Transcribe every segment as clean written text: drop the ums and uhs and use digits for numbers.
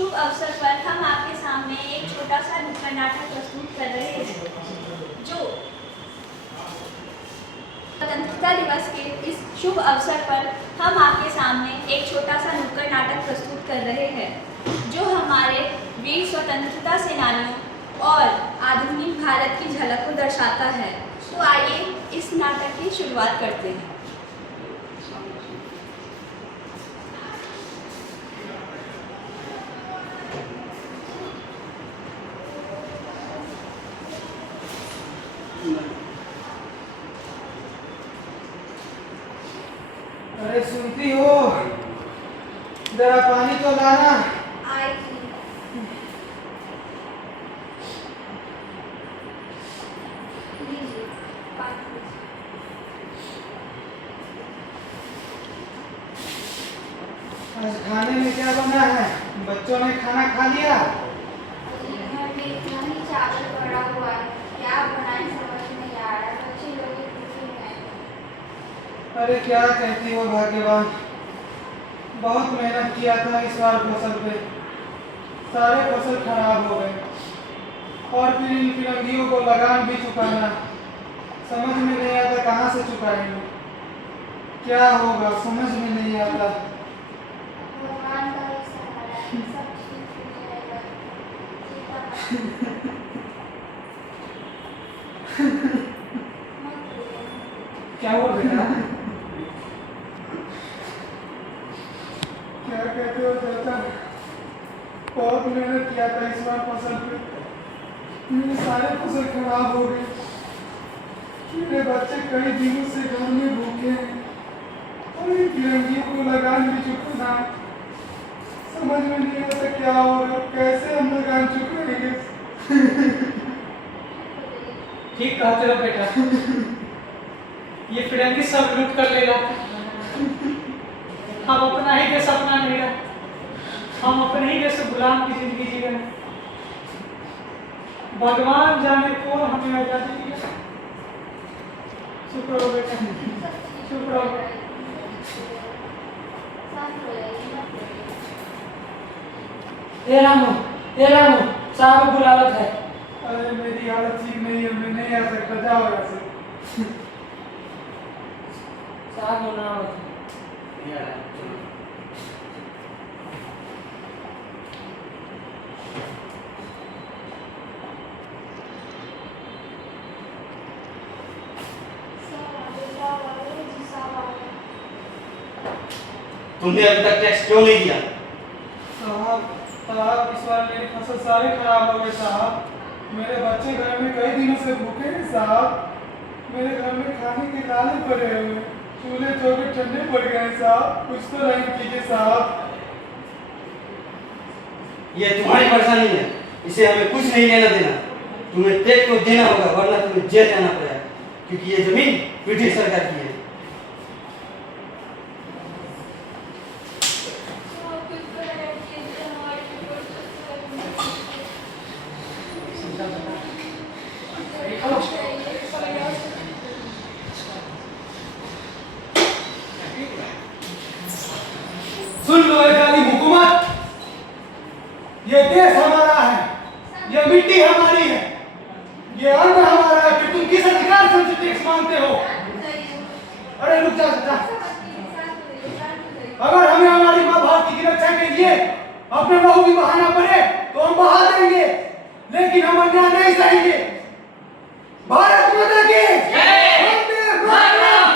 शुभ अवसर पर हम आपके सामने एक छोटा सा नुक्कड़ नाटक प्रस्तुत कर रहे हैं जो स्वतंत्रता दिवस के इस शुभ अवसर पर हम आपके सामने एक छोटा सा नुक्कड़ नाटक प्रस्तुत कर रहे हैं जो हमारे वीर स्वतंत्रता सेनानियों और आधुनिक भारत की झलक को दर्शाता है। तो आइए इस नाटक की शुरुआत करते हैं। अरे सुनती हो, जरा पानी तो लाना। आज खाने में क्या बना है? बच्चों ने खाना खा लिया? घर में इतना ही चावल पड़ा हुआ है, क्या बनाए समझ नहीं आ रहा। बच्चे लोग टिफिन में। अरे क्या कहती हो भाग्यवान, बहुत मेहनत किया था इस बार फसल पे, सारे फसल खराब हो गए और फिर इन फिरंगियों को लगान भी चुकाना, समझ में नहीं आता कहाँ से चुकाएंगे, क्या होगा समझ में नहीं आता। भगवान का ही सहारा है, सब ठीक हो जाएगा। क्या हुआ बेटा? क्या कहते हो चाचा, बहुत मेहनत किया था इस बार फसल पे, मेरे सारे फसल खराब हो गए, मेरे बच्चे कई दिनों से घर में भूखे हैं और इन फिरंगियों को लगान भी चुकाना, समझ में नहीं आता क्या होगा, कैसे हम लगान चुकाएंगे। ठीक कहते हो बेटा, ये फिरंगी सब लूट कर लेगा। हम अपना ही देश अपना नहीं रहा, हम अपने ही देश गुलाम की जिंदगी जी रहे हैं। भगवान जाने कौन हमें आजादी दिया। चुप रहो बेटा, चुप रहो। शांत हो जाइए। ए रामू, साहब बुलावत है। अरे मेरी हालत ठीक नहीं है, मैं नहीं आ सकता, जाओ यहाँ से। साहब होना होता तुमने अभी तक टैक्स क्यों नहीं दिया? साहब इस बार मेरी फसल सारे खराब हो गए साहब, मेरे बच्चे घर में कई दिनों से भूखे हैं साहब, मेरे घर में खाने के लाले पड़े हुए, चूल्हे चौके ठंडे पड़ गए हैं साहब, कुछ तो नहीं कीजिए साहब। ये तुम्हारी परेशानी है, इसे हमें कुछ नहीं लेना देना। तुम्हें टैक्स को देना होगा वरना तुम्हें जेल जाना पड़ेगा, क्योंकि ये जमीन ब्रिटिश सरकार की है। सुन लो एक गाली हुकूमत, ये देश हमारा है, ये मिट्टी हमारी है, ये अन्न हमारा है, फिर तुम किस अधिकार से हमसे टैक्स मांगते हो? अरे रुक जा बेटा, अगर हमें हमारी माँ भारत की रक्षा के लिए अपने बहू की बहाना पड़े तो हम बहा देंगे, लेकिन हम अन्याय नहीं सहेंगे। भारत माता की Vande Mataram,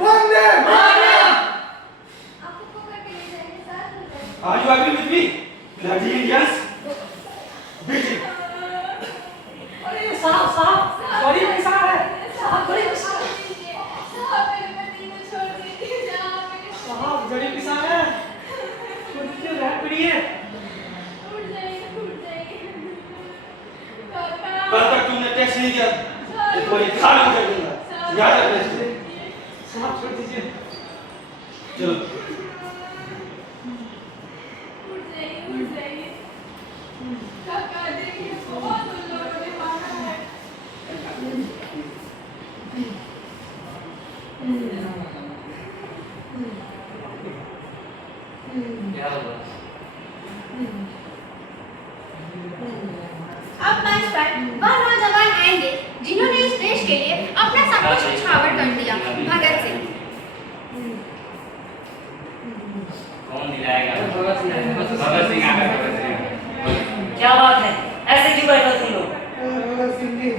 Vande Mataram. Are you agree with me? Bloody Indians? Beat him. अरे साहब गरीब किसान है, साहब गरीब किसान है, साहब गरीब किसान है, छोड़ दीजिए, रहम करिए। कल तक तुमने टैक्स नहीं दिया तो तुम्हारी खाना कर दूंगा, याद रखना। साहब छोड़ दीजिए। चलो क्या होगा? पर वह नौजवान आएंगे जिन्होंने इस देश के लिए अपना सब कुछ न्यौछावर कर दिया। भगत सिंह। कौन दिलाएगा? भगत सिंह आ गए, भगत सिंह। क्या बात है, ऐसे क्यों बैठे तुम लोग? भगत सिंह जी,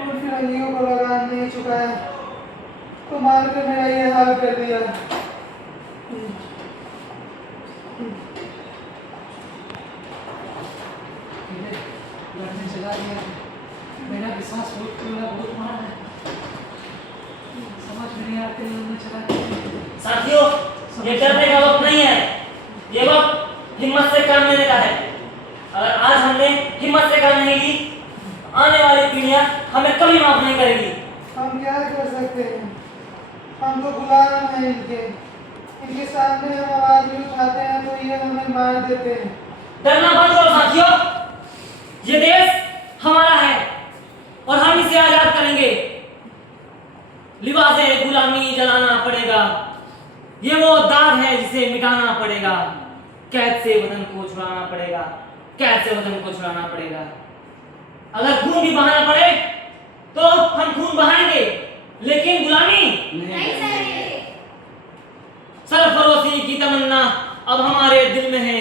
उन फिरंगियों को लगाम नहीं चुकाया तो मार कर मेरा ये हाल कर दिया। लड़ने चला गया, मेरा विश्वास बहुत टूटा, बहुत मार है, समझ में नहीं आते लड़ने चला गया। साथियों, ये डरने का वक्त नहीं है, ये वक्त हिम्मत से काम लेने का है। अगर आज हमने हिम्मत से काम नहीं ली, आने वाली पीढ़ियां हमें कभी माफ नहीं करेगी। हम क्या कर सकते हैं? हम तो गुलाम हैं इनके सामने हम आवाज भी उठाते हैं तो ये हमें मार देते हैं। डरना बंद करो साथियों, ये देश हमारा है और हम इसे आजाद करेंगे। लिबासे गुलामी जलाना पड़ेगा, ये वो दाग है जिसे मिटाना पड़ेगा। कैद से वतन को छुड़ाना पड़ेगा, कैद से वतन को छुड़ाना पड़ेगा। अगर खून भी बहाना पड़े तो हम खून बहाएंगे, लेकिन गुलामी नहीं सही। सरफरोशी की तमन्ना अब हमारे दिल में है,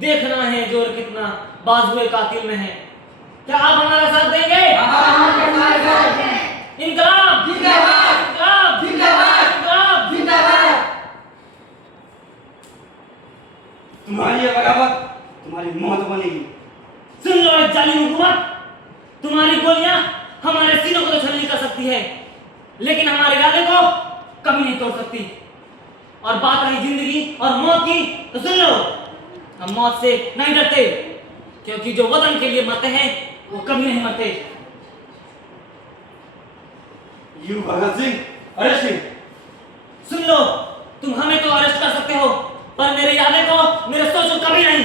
देखना है जोर कितना बाजुए कातिल में है। क्या आप हमारा साथ देंगे? इनकलाब जिंदाबाद, इनकलाब जिंदाबाद, इनकलाब जिंदाबाद। तुम्हारी ये बगावत तुम्हारी मौत बनेगी। सुन लो एक जालिम हुकूमत, तुम्हारी गोलियां हमारे सीनों को तो छलनी कर सकती है, लेकिन हमारे इरादे को कभी नहीं तोड़ सकती। और बात रही जिंदगी और मौत की, तो सुन लो, हम मौत से नहीं डरते, क्योंकि जो वतन के लिए मरते हैं वो कभी नहीं मरते। You Bhagat Singh, arrest him. सुन लो, तुम हमें तो अरेस्ट कर सकते हो, पर मेरे इरादे को, मेरे सोच को कभी नहीं।